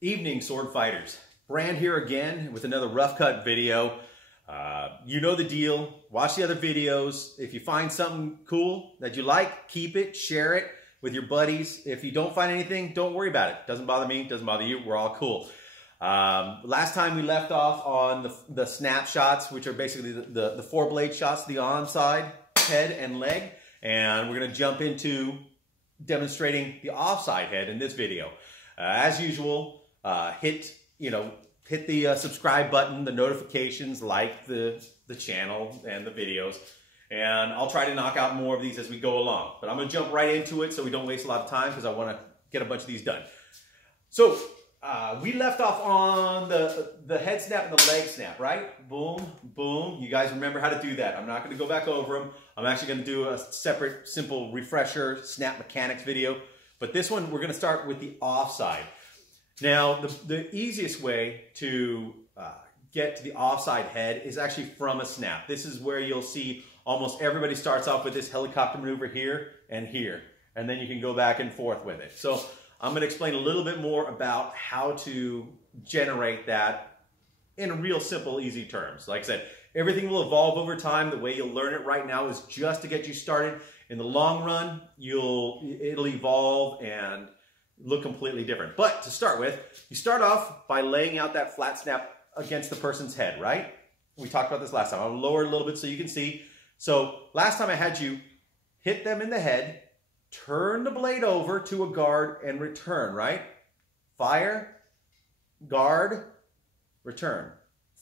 Evening, sword fighters. Brand here again with another rough cut video. You know the deal. Watch the other videos. If you find something cool that you like, keep it, share it with your buddies. If you don't find anything, don't worry about it. Doesn't bother me, doesn't bother you. We're all cool. Last time we left off on the snapshots, which are basically the four blade shots, the onside, head, and leg. And we're going to jump into demonstrating the offside head in this video. As usual, hit the subscribe button, the notifications, like the channel and the videos, and I'll try to knock out more of these as we go along. But I'm going to jump right into it so we don't waste a lot of time because I want to get a bunch of these done. So we left off on the head snap and the leg snap, right? Boom, boom. You guys remember how to do that. I'm not going to go back over them. I'm actually going to do a separate, simple refresher snap mechanics video. But this one, we're going to start with the offside. Now, the easiest way to get to the offside head is actually from a snap. This is where you'll see almost everybody starts off with this helicopter maneuver here, and then you can go back and forth with it. So I'm going to explain a little bit more about how to generate that in real simple, easy terms. Like I said, everything will evolve over time. The way you'll learn it right now is just to get you started. In the long run, it'll evolve and look completely different. But to start with, you start off by laying out that flat snap against the person's head, right? We talked about this last time. I'll lower it a little bit so you can see. So last time I had you hit them in the head, turn the blade over to a guard and return, right? Fire, guard, return.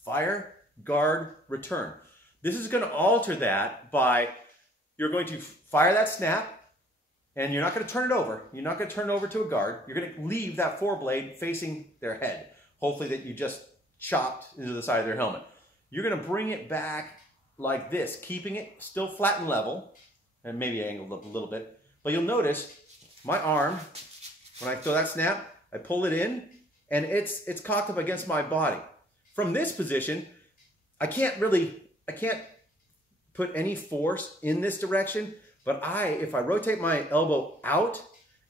Fire, guard, return. This is going to alter that by, you're going to fire that snap, and you're not going to turn it over. You're not going to turn it over to a guard. You're going to leave that foreblade facing their head. Hopefully that you just chopped into the side of their helmet. You're going to bring it back like this, keeping it still flat and level, and maybe angled up a little bit. But you'll notice my arm, when I throw that snap, I pull it in, and it's cocked up against my body. From this position, I can't put any force in this direction. But if I rotate my elbow out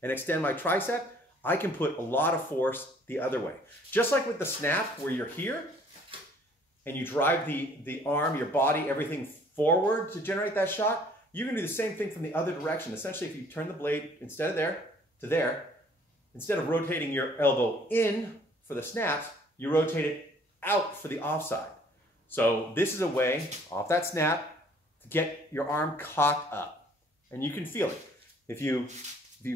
and extend my tricep, I can put a lot of force the other way. Just like with the snap where you're here and you drive the arm, your body, everything forward to generate that shot, you can do the same thing from the other direction. Essentially, if you turn the blade instead of there to there, instead of rotating your elbow in for the snaps, you rotate it out for the offside. So this is a way, off that snap, to get your arm cocked up. And you can feel it. If you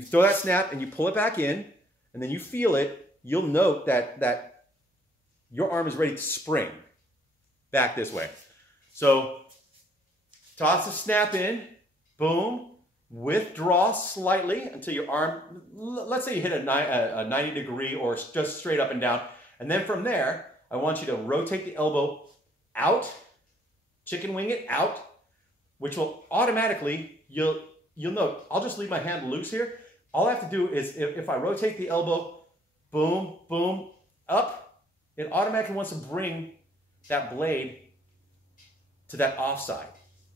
throw that snap and you pull it back in, and then you feel it, you'll note that your arm is ready to spring back this way. So toss the snap in, boom, withdraw slightly until your arm, let's say you hit a 90 degree or just straight up and down. And then from there, I want you to rotate the elbow out, chicken wing it out, which will automatically, you'll note, I'll just leave my hand loose here. All I have to do is, if I rotate the elbow, boom, boom, up, it automatically wants to bring that blade to that offside.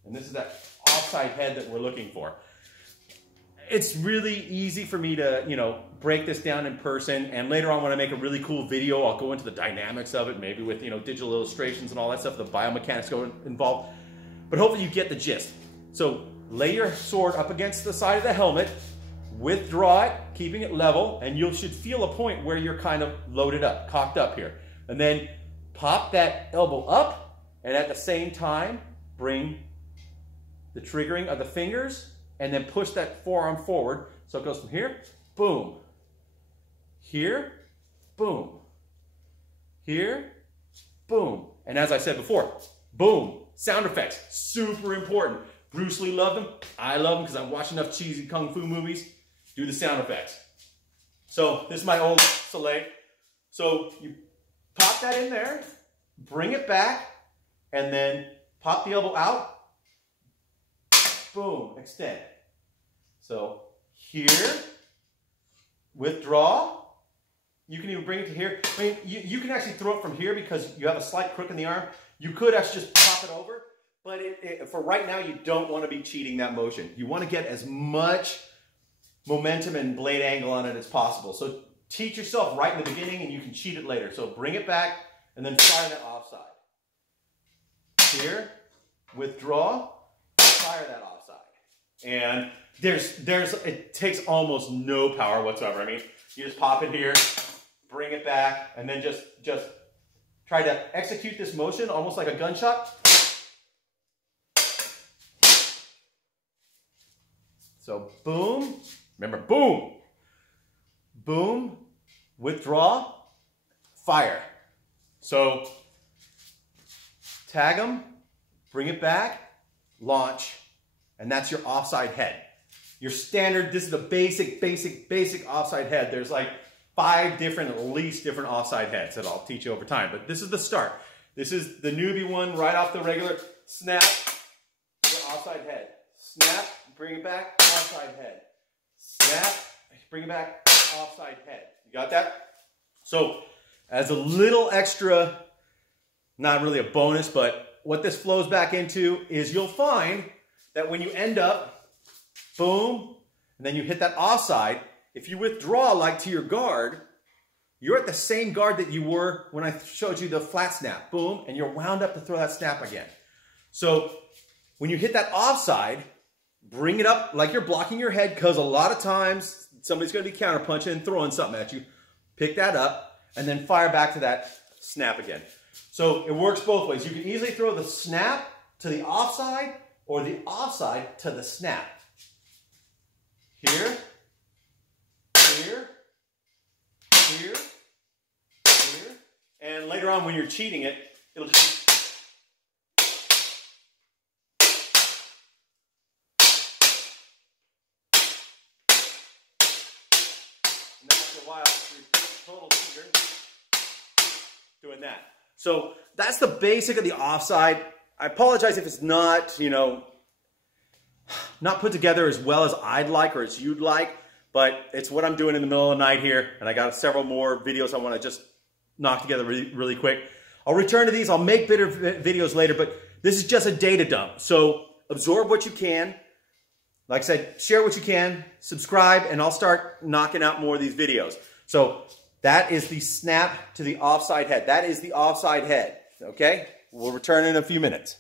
And this is that offside head that we're looking for. It's really easy for me to, break this down in person. And later on when I make a really cool video, I'll go into the dynamics of it, maybe with, digital illustrations and all that stuff, the biomechanics go involved. But hopefully you get the gist. So lay your sword up against the side of the helmet, withdraw it, keeping it level, and you should feel a point where you're kind of loaded up, cocked up here. And then pop that elbow up, and at the same time, bring the triggering of the fingers, and then push that forearm forward. So it goes from here, boom, here, boom, here, boom. And as I said before, boom. Sound effects, super important. Bruce Lee loved them. I love them because I've watched enough cheesy kung fu movies. Do the sound effects. So this is my old Soleil. So you pop that in there, bring it back, and then pop the elbow out. Boom, extend. So here, withdraw. You can even bring it to here. I mean, you can actually throw it from here because you have a slight crook in the arm. You could actually just pop it over, but for right now, you don't want to be cheating that motion. You want to get as much momentum and blade angle on it as possible. So teach yourself right in the beginning and you can cheat it later. So bring it back and then fire that offside. Here, withdraw, fire that offside. And it takes almost no power whatsoever. I mean, you just pop it here, bring it back, and then just try to execute this motion almost like a gunshot. So boom, remember boom, boom, withdraw, fire. So tag them, bring it back, launch, and that's your offside head. Your standard, this is the basic offside head. There's like 5 different, at least different offside heads that I'll teach you over time. But this is the start. This is the newbie one right off the regular. Snap, your offside head. Snap, bring it back, offside head. Snap, bring it back, offside head. You got that? So as a little extra, not really a bonus, but what this flows back into is you'll find that when you end up, boom, and then you hit that offside, if you withdraw like to your guard, you're at the same guard that you were when I showed you the flat snap, boom, and you're wound up to throw that snap again. So when you hit that offside, bring it up like you're blocking your head, because a lot of times somebody's going to be counterpunching and throwing something at you. Pick that up and then fire back to that snap again. So it works both ways. You can easily throw the snap to the offside or the offside to the snap. Here, here, here, here. And later on when you're cheating it, it'll just... And then after a while, you're total cheater doing that. So that's the basic of the offside. I apologize if it's not, not put together as well as I'd like or as you'd like, but it's what I'm doing in the middle of the night here, and I got several more videos I want to just knock together really quick. I'll return to these. I'll make better videos later, but this is just a data dump. So absorb what you can. Like I said, share what you can, subscribe, and I'll start knocking out more of these videos. So that is the snap to the offside head. That is the offside head, okay? We'll return in a few minutes.